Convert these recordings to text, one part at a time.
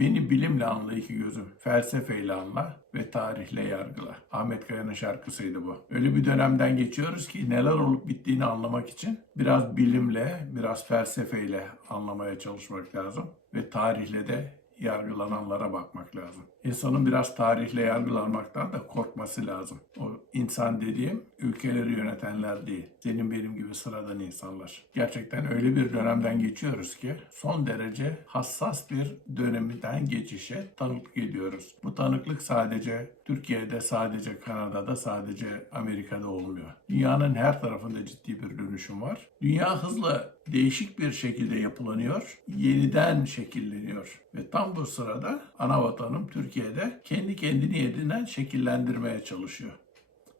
Beni bilimle anla iki gözüm, felsefeyle anla ve tarihle yargıla. Ahmet Kaya'nın şarkısıydı bu. Öyle bir dönemden geçiyoruz ki neler olup bittiğini anlamak için biraz bilimle, biraz felsefeyle anlamaya çalışmak lazım. Ve tarihle de yargılananlara bakmak lazım. İnsanın biraz tarihle yargılanmaktan da korkması lazım. O insan dediğim ülkeleri yönetenler değil. Senin benim gibi sıradan insanlar. Gerçekten öyle bir dönemden geçiyoruz ki son derece hassas bir döneminden geçişe tanıklık ediyoruz. Bu tanıklık sadece Türkiye'de, sadece Kanada'da, sadece Amerika'da olmuyor. Dünyanın her tarafında ciddi bir dönüşüm var. Dünya hızla değişik bir şekilde yapılanıyor, yeniden şekilleniyor. Ve tam bu sırada ana vatanım Türkiye'de kendi kendini yeniden şekillendirmeye çalışıyor.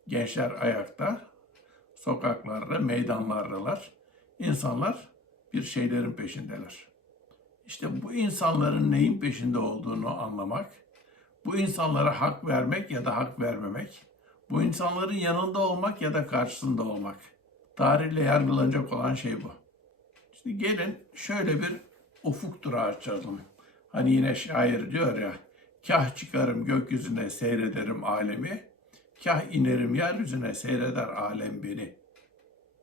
Gençler ayakta, sokaklarda, meydanlardalar. İnsanlar bir şeylerin peşindeler. İşte bu insanların neyin peşinde olduğunu anlamak, bu insanlara hak vermek ya da hak vermemek, bu insanların yanında olmak ya da karşısında olmak. Tarihle yargılanacak olan şey bu. Şimdi gelin şöyle bir ufuk turu açalım. Hani yine şair diyor ya, kah çıkarım gökyüzüne seyrederim alemi, kah inerim yeryüzüne seyreder alem beni.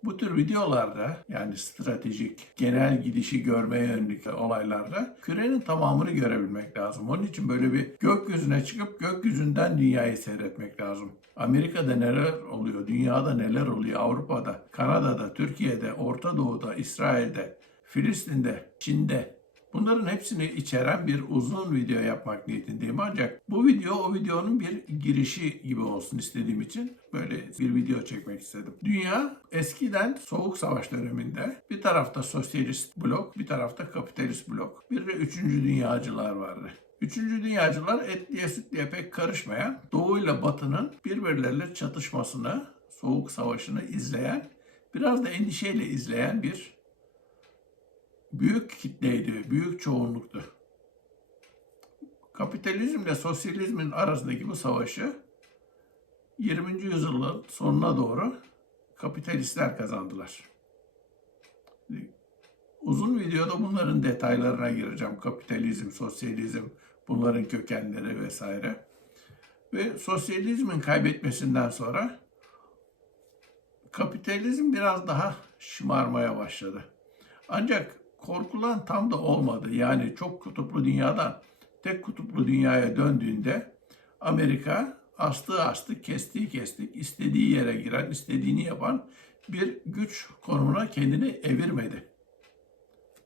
Bu tür videolarda yani stratejik, genel gidişi görmeye yönelik olaylarda kürenin tamamını görebilmek lazım. Onun için böyle bir gökyüzüne çıkıp gökyüzünden dünyayı seyretmek lazım. Amerika'da neler oluyor, dünyada neler oluyor, Avrupa'da, Kanada'da, Türkiye'de, Orta Doğu'da, İsrail'de, Filistin'de, Çin'de, Bunların hepsini içeren bir uzun video yapmak niyetindeyim. Ancak bu video o videonun bir girişi gibi olsun istediğim için böyle bir video çekmek istedim. Dünya eskiden Soğuk Savaş döneminde bir tarafta sosyalist blok, bir tarafta kapitalist blok. Bir de üçüncü dünyacılar vardı. Üçüncü dünyacılar etliye sütliye pek karışmayan, Doğu ile Batı'nın birbirleriyle çatışmasını, Soğuk Savaşı'nı izleyen, biraz da endişeyle izleyen bir büyük kitleydi, büyük çoğunluktu. Kapitalizmle sosyalizmin arasındaki bu savaşı 20. yüzyılın sonuna doğru kapitalistler kazandılar. Uzun videoda bunların detaylarına gireceğim. Kapitalizm, sosyalizm, bunların kökenleri vesaire. Ve sosyalizmin kaybetmesinden sonra kapitalizm biraz daha şımarmaya başladı. Ancak korkulan tam da olmadı. Yani çok kutuplu dünyadan tek kutuplu dünyaya döndüğünde Amerika astığı astık, kestiği kestik, istediği yere giren, istediğini yapan bir güç konumuna kendini evirmedi.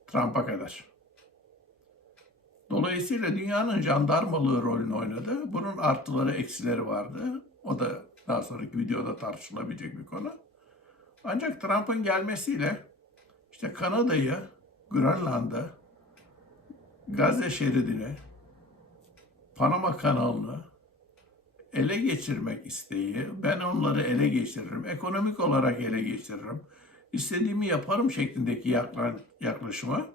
Trump'a kadar. Dolayısıyla dünyanın jandarmalığı rolünü oynadı. Bunun artıları, eksileri vardı. O da daha sonraki videoda tartışılabilecek bir konu. Ancak Trump'ın gelmesiyle işte Kanada'yı, Grönland'ı, Gazze şeridini, Panama kanalını ele geçirmek isteği, ben onları ele geçiririm, ekonomik olarak ele geçiririm, istediğimi yaparım şeklindeki yaklaşımı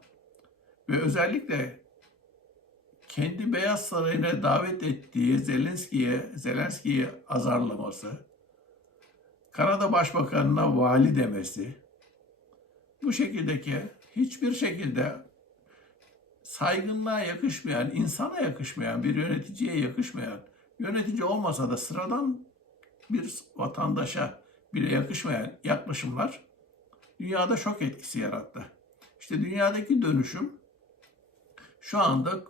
ve özellikle kendi Beyaz Sarayı'na davet ettiği Zelenski'ye Zelenski'yi azarlaması, Kanada Başbakanı'na vali demesi, bu şekildeki hiçbir şekilde saygınlığa yakışmayan, insana yakışmayan, bir yöneticiye yakışmayan, yönetici olmasa da sıradan bir vatandaşa bile yakışmayan yaklaşımlar dünyada şok etkisi yarattı. İşte dünyadaki dönüşüm şu anda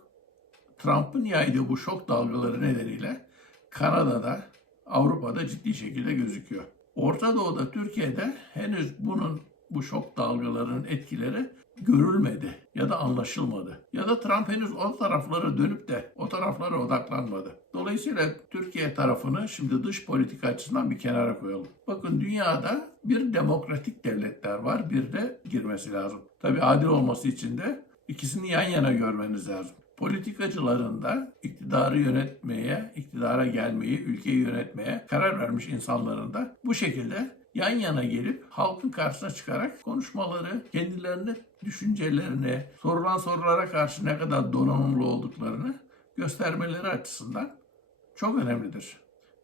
Trump'ın yaydığı bu şok dalgaları nedeniyle Kanada'da, Avrupa'da ciddi şekilde gözüküyor. Orta Doğu'da, Türkiye'de henüz bunun bu şok dalgalarının etkileri görülmedi ya da anlaşılmadı. Ya da Trump henüz o taraflara dönüp de o taraflara odaklanmadı. Dolayısıyla Türkiye tarafını şimdi dış politika açısından bir kenara koyalım. Bakın dünyada bir demokratik devletler var, bir de girmesi lazım. Tabii adil olması için de ikisini yan yana görmeniz lazım. Politikacıların da iktidarı yönetmeye, iktidara gelmeyi, ülkeyi yönetmeye karar vermiş insanların da bu şekilde yan yana gelip halkın karşısına çıkarak konuşmaları, kendilerini, düşüncelerini, sorulan sorulara karşı ne kadar donanımlı olduklarını göstermeleri açısından çok önemlidir.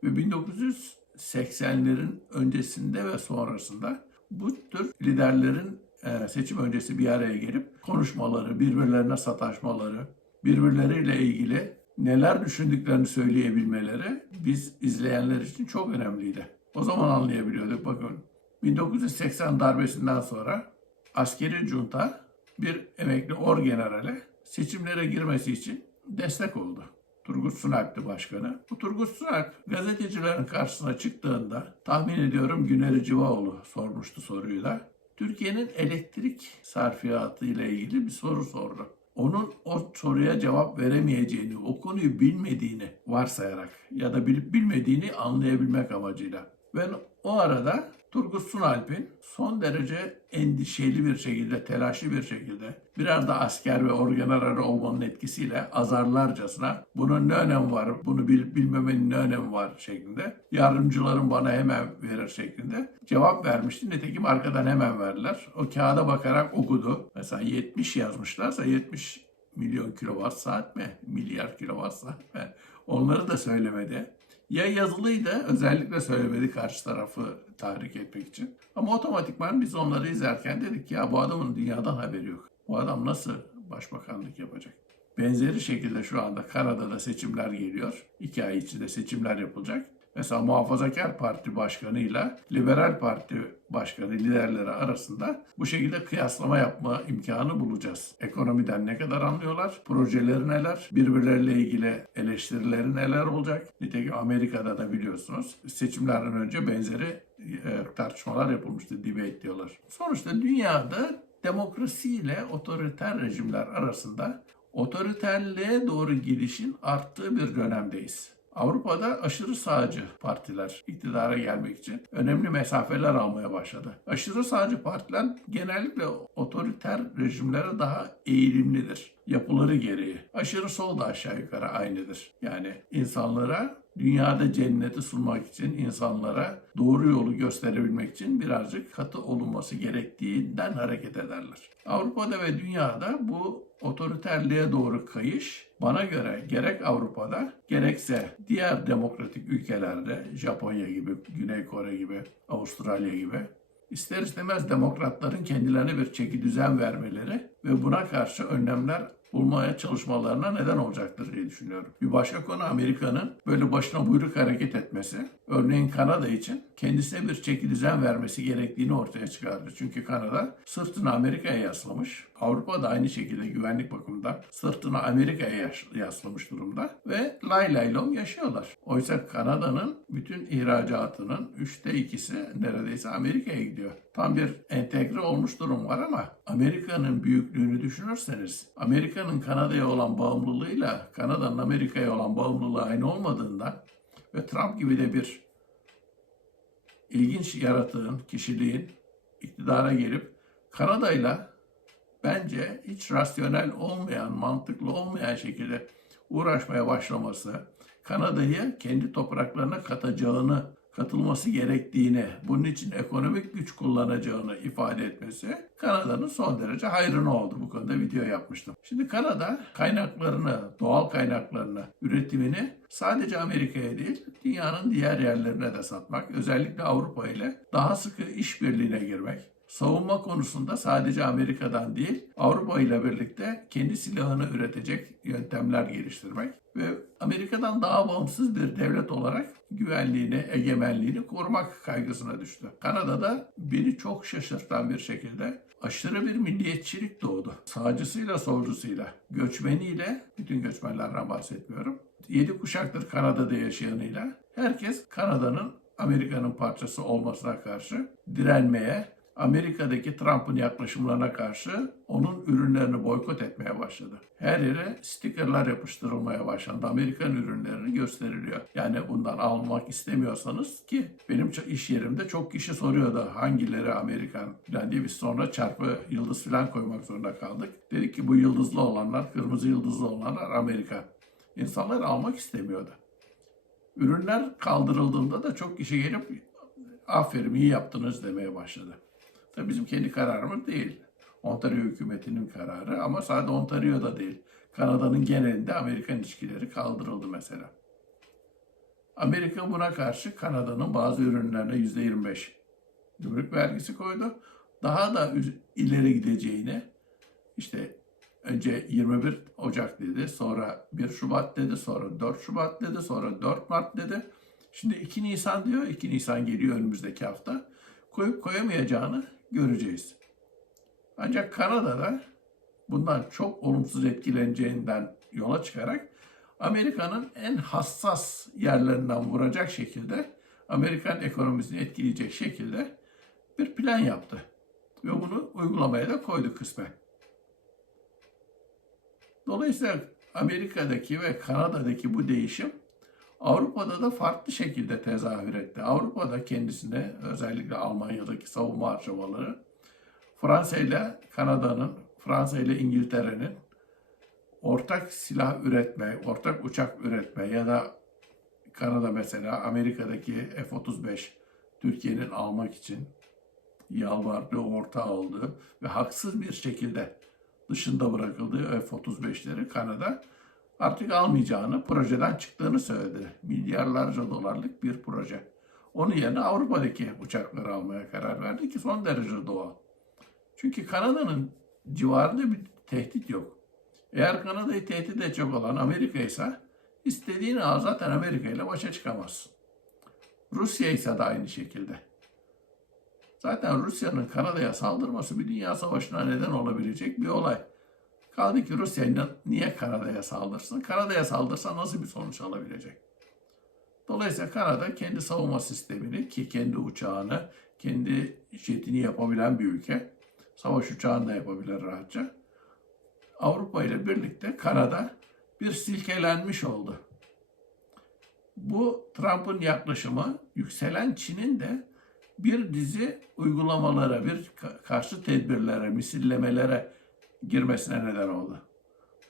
Ve 1980'lerin öncesinde ve sonrasında bu tür liderlerin e, seçim öncesi bir araya gelip konuşmaları, birbirlerine sataşmaları, birbirleriyle ilgili neler düşündüklerini söyleyebilmeleri biz izleyenler için çok önemliydi. O zaman anlayabiliyorduk. Bakın 1980 darbesinden sonra askeri junta bir emekli orgenerale seçimlere girmesi için destek oldu. Turgut Sunalp'ti başkanı. Bu Turgut Sunalp gazetecilerin karşısına çıktığında tahmin ediyorum Güneri Civaoğlu sormuştu soruyu da. Türkiye'nin elektrik sarfiyatı ile ilgili bir soru sordu. Onun o soruya cevap veremeyeceğini, o konuyu bilmediğini varsayarak ya da bilip bilmediğini anlayabilmek amacıyla. Ben o arada Turgut Sunalp'in son derece endişeli bir şekilde, telaşlı bir şekilde biraz da asker ve orgeneral olmanın etkisiyle azarlarcasına bunun ne önemi var, bunu bilip bilmemenin ne önemi var şeklinde yardımcılarım bana hemen verir şeklinde cevap vermişti. Nitekim arkadan hemen verdiler. O kağıda bakarak okudu. Mesela 70 yazmışlarsa 70 milyon kilowatt saat mi? Milyar kilowatt saat mi? Onları da söylemedi. Ya yazılıydı, özellikle söylemedi karşı tarafı tahrik etmek için. Ama otomatikman biz onları izlerken dedik ya bu adamın dünyadan haberi yok. Bu adam nasıl başbakanlık yapacak? Benzeri şekilde şu anda Kanada'da seçimler geliyor. İki ay içinde seçimler yapılacak. Mesela Muhafazakar Parti Başkanı'yla Liberal Parti Başkanı liderleri arasında bu şekilde kıyaslama yapma imkanı bulacağız. Ekonomiden ne kadar anlıyorlar, projeleri neler, birbirleriyle ilgili eleştirileri neler olacak. Nitekim Amerika'da da biliyorsunuz seçimlerden önce benzeri e, tartışmalar yapılmıştı, debate diyorlar. Sonuçta dünyada demokrasi ile otoriter rejimler arasında otoriterliğe doğru gidişin arttığı bir dönemdeyiz. Avrupa'da aşırı sağcı partiler iktidara gelmek için önemli mesafeler almaya başladı. Aşırı sağcı partiler genellikle otoriter rejimlere daha eğilimlidir. Yapıları gereği. Aşırı sol da aşağı yukarı aynıdır. Yani insanlara dünyada cenneti sunmak için insanlara doğru yolu gösterebilmek için birazcık katı olunması gerektiğinden hareket ederler. Avrupa'da ve dünyada bu otoriterliğe doğru kayış bana göre gerek Avrupa'da gerekse diğer demokratik ülkelerde Japonya gibi, Güney Kore gibi, Avustralya gibi ister istemez demokratların kendilerine bir çeki düzen vermeleri ve buna karşı önlemler bulmaya çalışmalarına neden olacaktır diye düşünüyorum. Bir başka konu Amerika'nın böyle başına buyruk hareket etmesi. Örneğin Kanada için kendisine bir çeki düzen vermesi gerektiğini ortaya çıkardı. Çünkü Kanada sırtını Amerika'ya yaslamış. Avrupa da aynı şekilde güvenlik bakımından sırtını Amerika'ya yaslamış durumda. Ve lay lay lom yaşıyorlar. Oysa Kanada'nın bütün ihracatının üçte ikisi neredeyse Amerika'ya gidiyor. Tam bir entegre olmuş durum var ama Amerika'nın büyüklüğünü düşünürseniz Amerika'nın Kanada'ya olan bağımlılığıyla Kanada'nın Amerika'ya olan bağımlılığı aynı olmadığından ve Trump gibi de bir ilginç yaratığın, kişiliğin iktidara gelip Kanada'yla bence hiç rasyonel olmayan, mantıklı olmayan şekilde uğraşmaya başlaması, Kanada'yı kendi topraklarına katacağını, katılması gerektiğini, bunun için ekonomik güç kullanacağını ifade etmesi Kanada'nın son derece hayrına oldu. Bu konuda video yapmıştım. Şimdi Kanada kaynaklarını, doğal kaynaklarını, üretimini sadece Amerika'ya değil, dünyanın diğer yerlerine de satmak, özellikle Avrupa ile daha sıkı işbirliğine girmek, savunma konusunda sadece Amerika'dan değil Avrupa ile birlikte kendi silahını üretecek yöntemler geliştirmek ve Amerika'dan daha bağımsız bir devlet olarak güvenliğini, egemenliğini korumak kaygısına düştü. Kanada'da beni çok şaşırtan bir şekilde aşırı bir milliyetçilik doğdu. Sağcısıyla solcusuyla, göçmeniyle, bütün göçmenlerden bahsetmiyorum. Yedi kuşaktır Kanada'da yaşayanıyla herkes Kanada'nın Amerika'nın parçası olmasına karşı direnmeye, Amerika'daki Trump'ın yaklaşımlarına karşı onun ürünlerini boykot etmeye başladı. Her yere stikerler yapıştırılmaya başlandı. Amerikan ürünlerini gösteriliyor. Yani bundan almak istemiyorsanız ki benim iş yerimde çok kişi soruyordu hangileri Amerikan falan diye biz sonra çarpı yıldız falan koymak zorunda kaldık. Dedik ki bu yıldızlı olanlar, kırmızı yıldızlı olanlar Amerika. İnsanlar almak istemiyordu. Ürünler kaldırıldığında da çok kişi gelip aferin iyi yaptınız demeye başladı. Tabii bizim kendi kararımız değil. Ontario hükümetinin kararı ama sadece Ontario'da değil. Kanada'nın genelinde Amerikan ilişkileri kaldırıldı mesela. Amerika buna karşı Kanada'nın bazı ürünlerine %25 gümrük vergisi koydu. Daha da ileri gideceğini işte önce 21 Ocak dedi, sonra 1 Şubat dedi, sonra 4 Şubat dedi, sonra 4 Mart dedi. Şimdi 2 Nisan diyor, 2 Nisan geliyor önümüzdeki hafta. Koyup koyamayacağını göreceğiz. Ancak Kanada'da bundan çok olumsuz etkileneceğinden yola çıkarak Amerika'nın en hassas yerlerinden vuracak şekilde Amerikan ekonomisini etkileyecek şekilde bir plan yaptı. Ve bunu uygulamaya da koydu kısmen. Dolayısıyla Amerika'daki ve Kanada'daki bu değişim Avrupa'da da farklı şekilde tezahür etti. Avrupa'da kendisine özellikle Almanya'daki savunma harcamaları Fransa ile Kanada'nın, Fransa ile İngiltere'nin ortak silah üretme, ortak uçak üretme ya da Kanada mesela Amerika'daki F-35 Türkiye'nin almak için yalvardığı, ortağı olduğu ve haksız bir şekilde dışında bırakıldığı F-35'leri Kanada artık almayacağını, projeden çıktığını söyledi. Milyarlarca dolarlık bir proje. Onun yerine Avrupa'daki uçakları almaya karar verdi ki son derece doğal. Çünkü Kanada'nın civarında bir tehdit yok. Eğer Kanada'yı tehdit edecek olan Amerika ise istediğini al zaten Amerika ile başa çıkamazsın. Rusya ise de aynı şekilde. Zaten Rusya'nın Kanada'ya saldırması bir dünya savaşına neden olabilecek bir olay. Kaldı ki Rusya niye Kanada'ya saldırsın? Kanada'ya saldırsa nasıl bir sonuç alabilecek? Dolayısıyla Kanada kendi savunma sistemini ki kendi uçağını, kendi jetini yapabilen bir ülke. Savaş uçağını da yapabilir rahatça. Avrupa ile birlikte Kanada bir silkelenmiş oldu. Bu Trump'ın yaklaşımı yükselen Çin'in de bir dizi uygulamalara, bir karşı tedbirlere, misillemelere girmesine neden oldu.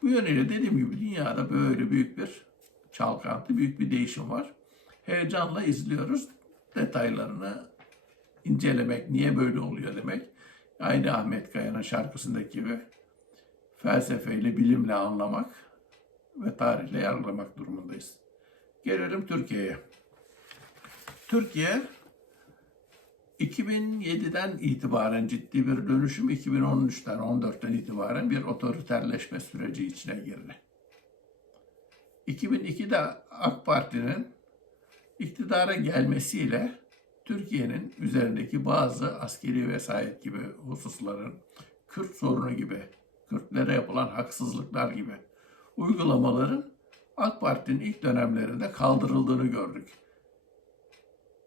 Bu yönüyle dediğim gibi dünyada böyle büyük bir çalkantı, büyük bir değişim var. Heyecanla izliyoruz. Detaylarını incelemek, niye böyle oluyor demek. Aynı Ahmet Kaya'nın şarkısındaki gibi felsefeyle, bilimle anlamak ve tarihle yargılamak durumundayız. Gelelim Türkiye'ye. Türkiye 2007'den itibaren ciddi bir dönüşüm, 2013'ten 14'ten itibaren bir otoriterleşme süreci içine girdi. 2002'de AK Parti'nin iktidara gelmesiyle Türkiye'nin üzerindeki bazı askeri vesayet gibi hususların, Kürt sorunu gibi, Kürtlere yapılan haksızlıklar gibi uygulamaların AK Parti'nin ilk dönemlerinde kaldırıldığını gördük.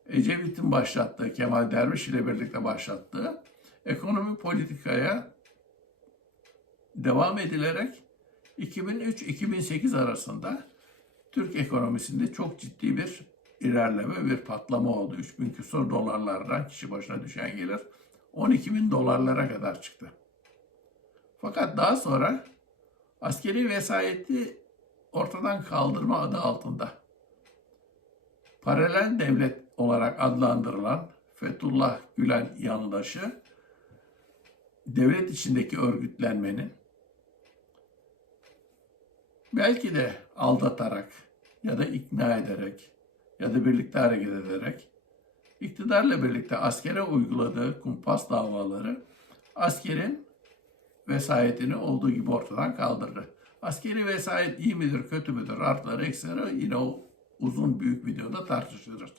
Ecevit'in başlattığı, Kemal Derviş ile birlikte başlattığı ekonomi politikaya devam edilerek 2003-2008 arasında Türk ekonomisinde çok ciddi bir ilerleme, bir patlama oldu. 3 bin küsur dolarlardan kişi başına düşen gelir 12 bin dolarlara kadar çıktı. Fakat daha sonra askeri vesayeti ortadan kaldırma adı altında paralel devlet olarak adlandırılan Fethullah Gülen yandaşı devlet içindeki örgütlenmenin belki de aldatarak ya da ikna ederek ya da birlikte hareket ederek iktidarla birlikte askere uyguladığı kumpas davaları askerin vesayetini olduğu gibi ortadan kaldırdı. Askeri vesayet iyi midir, kötü müdür, artıları, eksileri yine o uzun büyük videoda tartışılır.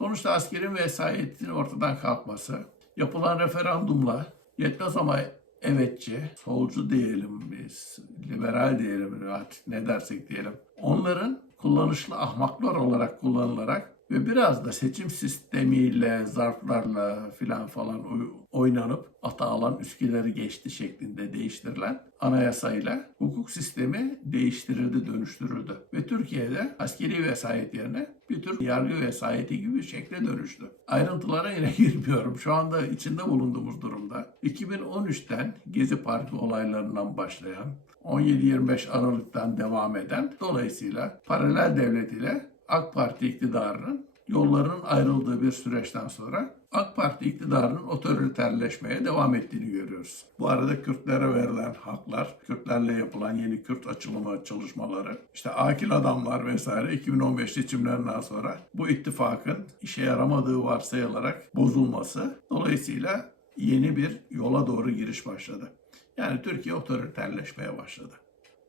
Sonuçta askerin vesayetinin ortadan kalkması, yapılan referandumla yetmez ama evetçi, solcu diyelim biz, liberal diyelim artık ne dersek diyelim. Onların kullanışlı ahmaklar olarak kullanılarak ve biraz da seçim sistemiyle, zarflarla filan falan oynanıp ata alan üsküleri geçti şeklinde değiştirilen anayasayla hukuk sistemi değiştirildi, dönüştürüldü. Ve Türkiye'de askeri vesayet yerine bir tür yargı vesayeti gibi bir şekle dönüştü. Ayrıntılara yine girmiyorum. Şu anda içinde bulunduğumuz durumda 2013'ten Gezi Parkı olaylarından başlayan 17-25 Aralık'tan devam eden dolayısıyla paralel devlet ile AK Parti iktidarının yollarının ayrıldığı bir süreçten sonra AK Parti iktidarının otoriterleşmeye devam ettiğini görüyoruz. Bu arada Kürtlere verilen haklar, Kürtlerle yapılan yeni Kürt açılımı çalışmaları, işte akil adamlar vesaire 2015 seçimlerinden sonra bu ittifakın işe yaramadığı varsayılarak bozulması dolayısıyla yeni bir yola doğru giriş başladı. Yani Türkiye otoriterleşmeye başladı.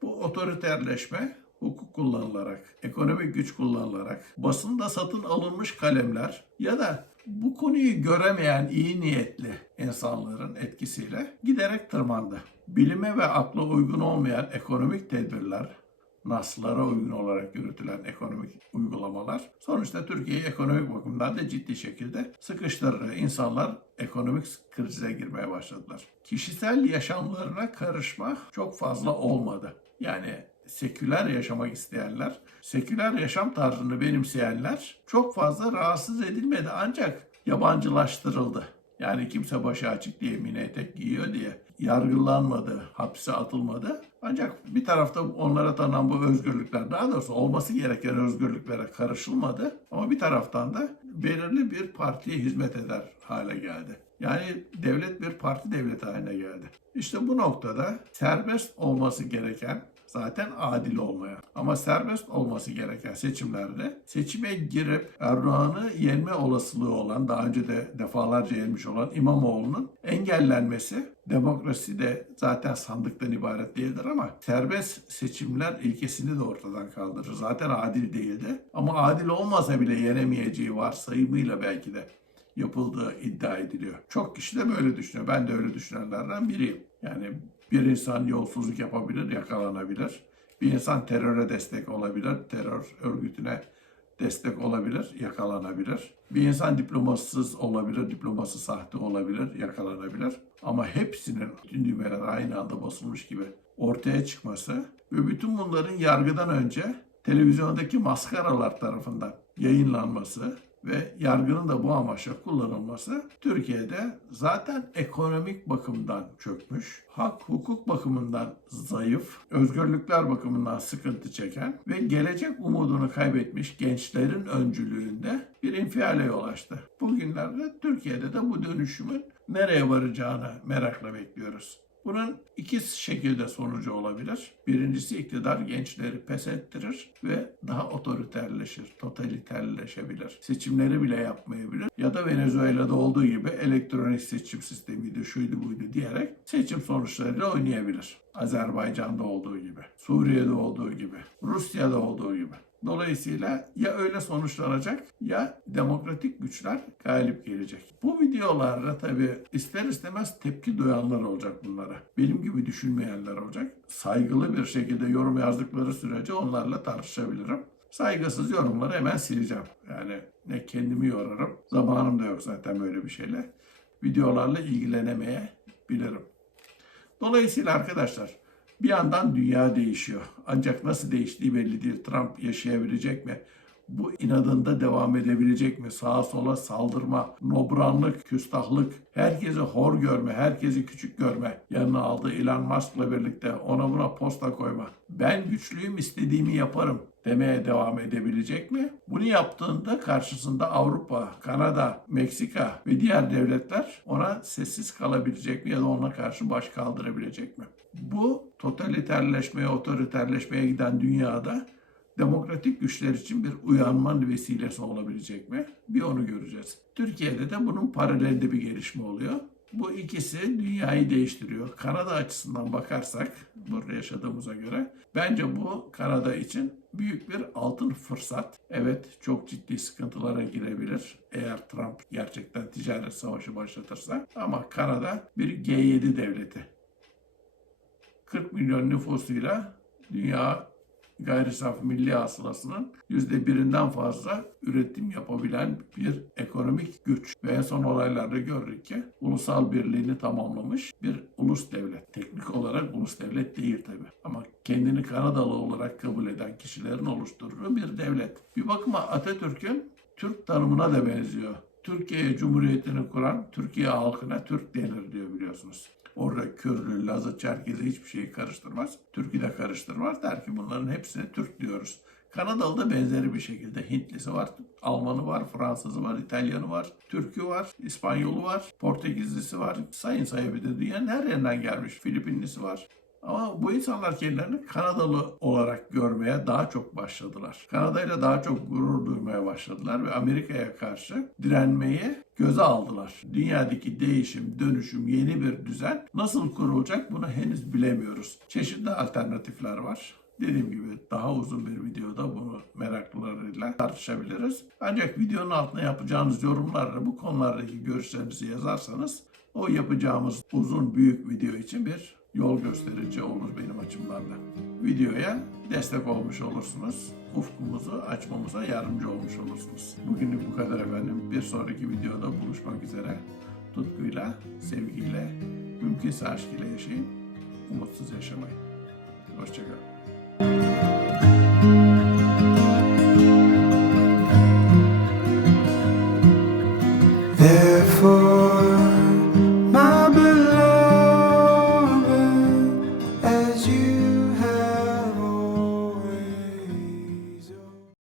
Bu otoriterleşme hukuk kullanılarak, ekonomik güç kullanılarak, basında satın alınmış kalemler ya da bu konuyu göremeyen iyi niyetli insanların etkisiyle giderek tırmandı. Bilime ve akla uygun olmayan ekonomik tedbirler, NAS'lara uygun olarak yürütülen ekonomik uygulamalar sonuçta Türkiye'yi ekonomik bakımdan da ciddi şekilde sıkıştırdı. İnsanlar ekonomik krize girmeye başladılar. Kişisel yaşamlarına karışma çok fazla olmadı. Yani seküler yaşamak isteyenler, seküler yaşam tarzını benimseyenler çok fazla rahatsız edilmedi ancak yabancılaştırıldı. Yani kimse başı açık diye mini etek giyiyor diye yargılanmadı, hapse atılmadı. Ancak bir tarafta onlara tanınan bu özgürlükler, daha doğrusu olması gereken özgürlüklere karışılmadı. Ama bir taraftan da belirli bir partiye hizmet eder hale geldi. Yani devlet bir parti devleti haline geldi. İşte bu noktada serbest olması gereken zaten adil olmaya. Ama serbest olması gereken seçimlerde seçime girip Erdoğan'ı yenme olasılığı olan, daha önce de defalarca yenmiş olan İmamoğlu'nun engellenmesi demokrasi de zaten sandıktan ibaret değildir ama serbest seçimler ilkesini de ortadan kaldırır. Zaten adil değildi. Ama adil olmasa bile yenemeyeceği varsayımıyla belki de yapıldığı iddia ediliyor. Çok kişi de böyle düşünüyor. Ben de öyle düşünenlerden biriyim. Yani bir insan yolsuzluk yapabilir, yakalanabilir. Bir insan teröre destek olabilir, terör örgütüne destek olabilir, yakalanabilir. Bir insan diplomasız olabilir, diploması sahte olabilir, yakalanabilir. Ama hepsinin bütün düğmeler aynı anda basılmış gibi ortaya çıkması ve bütün bunların yargıdan önce televizyondaki maskaralar tarafından yayınlanması ve yargının da bu amaçla kullanılması Türkiye'de zaten ekonomik bakımdan çökmüş, hak hukuk bakımından zayıf, özgürlükler bakımından sıkıntı çeken ve gelecek umudunu kaybetmiş gençlerin öncülüğünde bir infiale yol açtı. Bugünlerde Türkiye'de de bu dönüşümün nereye varacağını merakla bekliyoruz. Bunun iki şekilde sonucu olabilir. Birincisi iktidar gençleri pes ettirir ve daha otoriterleşir, totaliterleşebilir. Seçimleri bile yapmayabilir. Ya da Venezuela'da olduğu gibi elektronik seçim sistemiydi, şuydu buydu diyerek seçim sonuçlarıyla oynayabilir. Azerbaycan'da olduğu gibi, Suriye'de olduğu gibi, Rusya'da olduğu gibi. Dolayısıyla ya öyle sonuçlanacak ya demokratik güçler galip gelecek. Bu videolarda tabii ister istemez tepki duyanlar olacak bunlara. Benim gibi düşünmeyenler olacak. Saygılı bir şekilde yorum yazdıkları sürece onlarla tartışabilirim. Saygısız yorumları hemen sileceğim. Yani ne kendimi yorarım. Zamanım da yok zaten böyle bir şeyle. Videolarla ilgilenemeye bilirim. Dolayısıyla arkadaşlar bir yandan dünya değişiyor. Ancak nasıl değiştiği belli değil. Trump yaşayabilecek mi? Bu inadında devam edebilecek mi? Sağa sola saldırma, nobranlık, küstahlık, herkesi hor görme, herkesi küçük görme. Yanına aldığı Elon Musk'la birlikte ona buna posta koyma. Ben güçlüyüm istediğimi yaparım demeye devam edebilecek mi? Bunu yaptığında karşısında Avrupa, Kanada, Meksika ve diğer devletler ona sessiz kalabilecek mi ya da ona karşı baş kaldırabilecek mi? Bu totaliterleşmeye, otoriterleşmeye giden dünyada demokratik güçler için bir uyanma vesilesi olabilecek mi? Bir onu göreceğiz. Türkiye'de de bunun paralelde bir gelişme oluyor. Bu ikisi dünyayı değiştiriyor. Kanada açısından bakarsak, burada yaşadığımıza göre, bence bu Kanada için büyük bir altın fırsat. Evet çok ciddi sıkıntılara girebilir eğer Trump gerçekten ticaret savaşı başlatırsa. Ama Kanada bir G7 devleti. 40 milyon nüfusuyla dünya gayri safi milli hasılasının yüzde birinden fazla üretim yapabilen bir ekonomik güç. Ve en son olaylarda gördük ki ulusal birliğini tamamlamış bir ulus devlet. Teknik olarak ulus devlet değil tabi. Ama kendini Kanadalı olarak kabul eden kişilerin oluşturduğu bir devlet. Bir bakıma Atatürk'ün Türk tanımına da benziyor. Türkiye Cumhuriyeti'ni kuran Türkiye halkına Türk denir diyor biliyorsunuz. Orada Kürdü, Lazı, Çerkezi hiçbir şeyi karıştırmaz. Türk'ü de karıştırmaz. Der ki bunların hepsine Türk diyoruz. Kanadalı da benzeri bir şekilde Hintlisi var, Almanı var, Fransızı var, İtalyanı var, Türk'ü var, İspanyolu var, Portekizlisi var. Sayın sayabilir dünyanın her yerinden gelmiş. Filipinlisi var. Ama bu insanlar kendilerini Kanadalı olarak görmeye daha çok başladılar. Kanada ile daha çok gurur duymaya başladılar ve Amerika'ya karşı direnmeyi göze aldılar. Dünyadaki değişim, dönüşüm, yeni bir düzen nasıl kurulacak bunu henüz bilemiyoruz. Çeşitli alternatifler var. Dediğim gibi daha uzun bir videoda bunu meraklılarıyla tartışabiliriz. Ancak videonun altına yapacağınız yorumlarla bu konulardaki görüşlerinizi yazarsanız o yapacağımız uzun büyük video için bir yol gösterici olur benim açımdan da. Videoya destek olmuş olursunuz. Ufkumuzu açmamıza yardımcı olmuş olursunuz. Bugünlük bu kadar efendim. Bir sonraki videoda buluşmak üzere. Tutkuyla, sevgiyle, mümkünse aşk ile yaşayın. Umutsuz yaşamayın. Hoşçakalın.